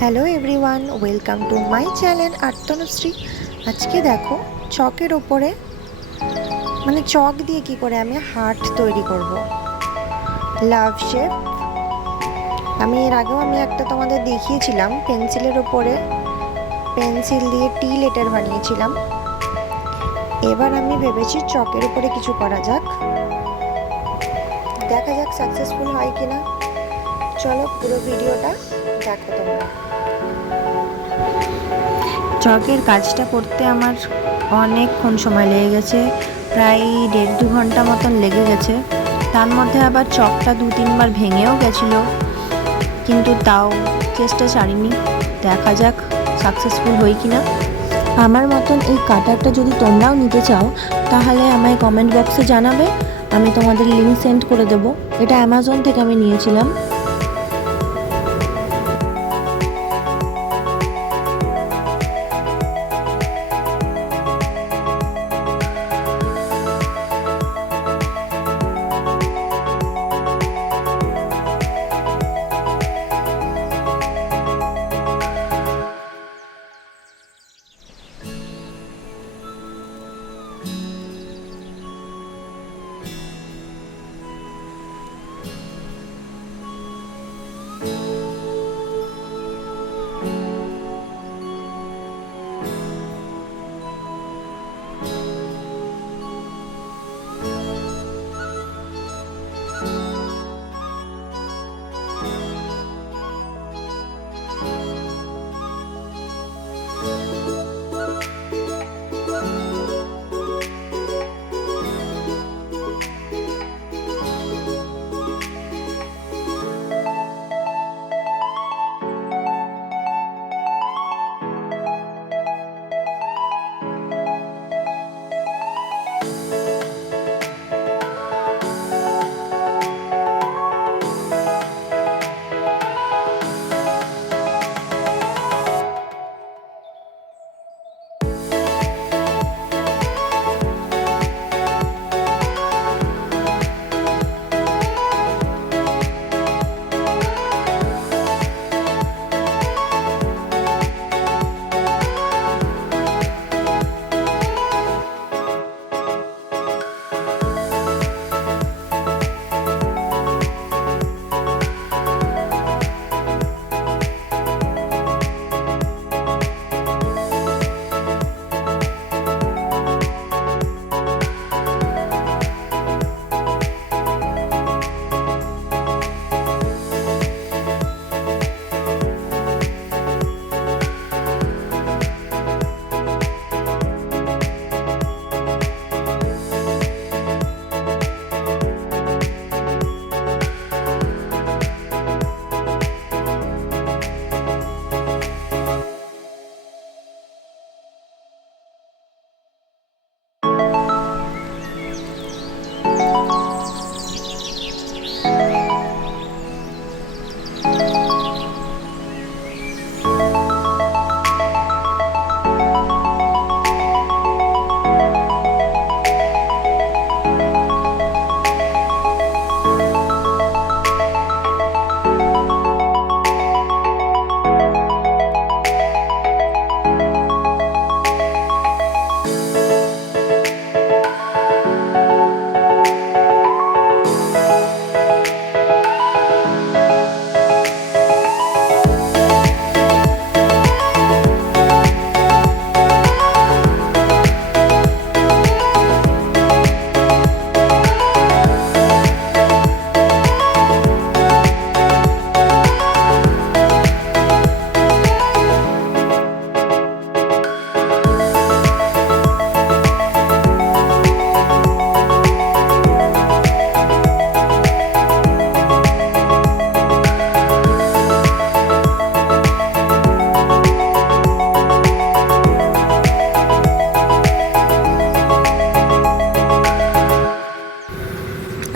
Hello everyone, welcome to my channel Artanushree. আজকে দেখো চকের ওপরে চক দিয়ে কি করে আমি হার্ট তৈরি করব, লাভ শেপ। এর আগেও আমি একটা তোমাদের দেখিয়েছিলাম, পেন্সিলের ওপরে পেন্সিল দিয়ে টি লেটার বানিয়েছিলাম। এবার আমি ভেবেছি চকের উপরে কিছু করা যাক, দেখা যাক সাকসেসফুল হয় কিনা। চলো পুরো ভিডিওটা দেখো তোমরা। চকের কাজটা করতে আমার অনেকক্ষণ সময় লেগে গেছে, প্রায় 1.5-2 ঘন্টা মতন লেগে গেছে। তার মধ্যে আবার চকটা 2-3 বার ভেঙেও গেছিলো, কিন্তু তাও চেষ্টা ছাড়িনি। দেখা যাক সাকসেসফুল হই কিনা। আমার মতন এই কাটারটা যদি তোমরাও নিতে চাও তাহলে আমায় কমেন্ট বক্সে জানাবে, আমি তোমাদের লিঙ্ক সেন্ড করে দেবো। এটা অ্যামাজন থেকে আমি নিয়েছিলাম।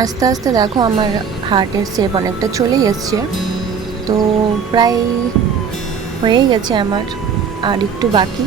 আস্তে আস্তে দেখো আমার হার্টের শেপ অনেকটা চলেই এসছে, তো প্রায় হয়েই গেছে আমার, আর একটু বাকি।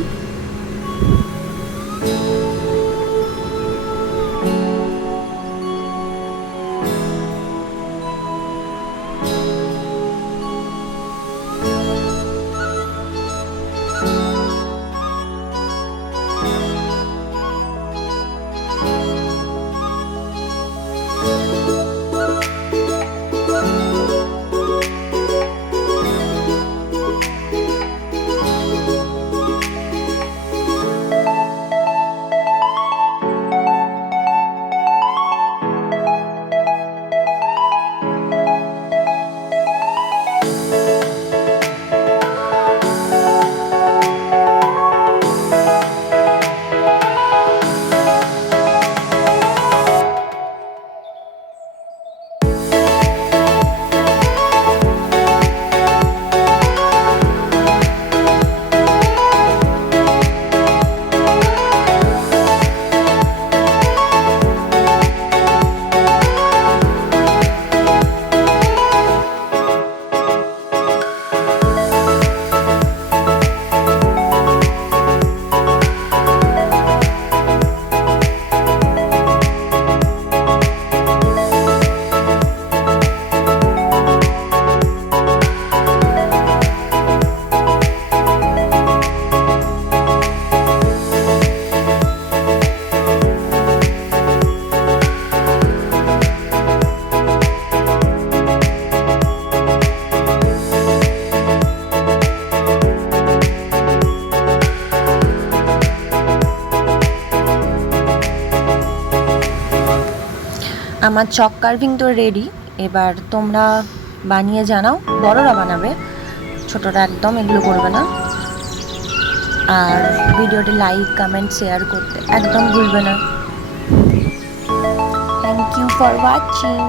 আমার চক কার্ভিং তো রেডি। এবার তোমরা বানিয়ে জানাও, বড়রা বানাবে, ছোটরা একদম এগুলো করবে না। আর ভিডিওটি লাইক কমেন্ট শেয়ার করতে একদম ভুলবে না। Thank you for watching.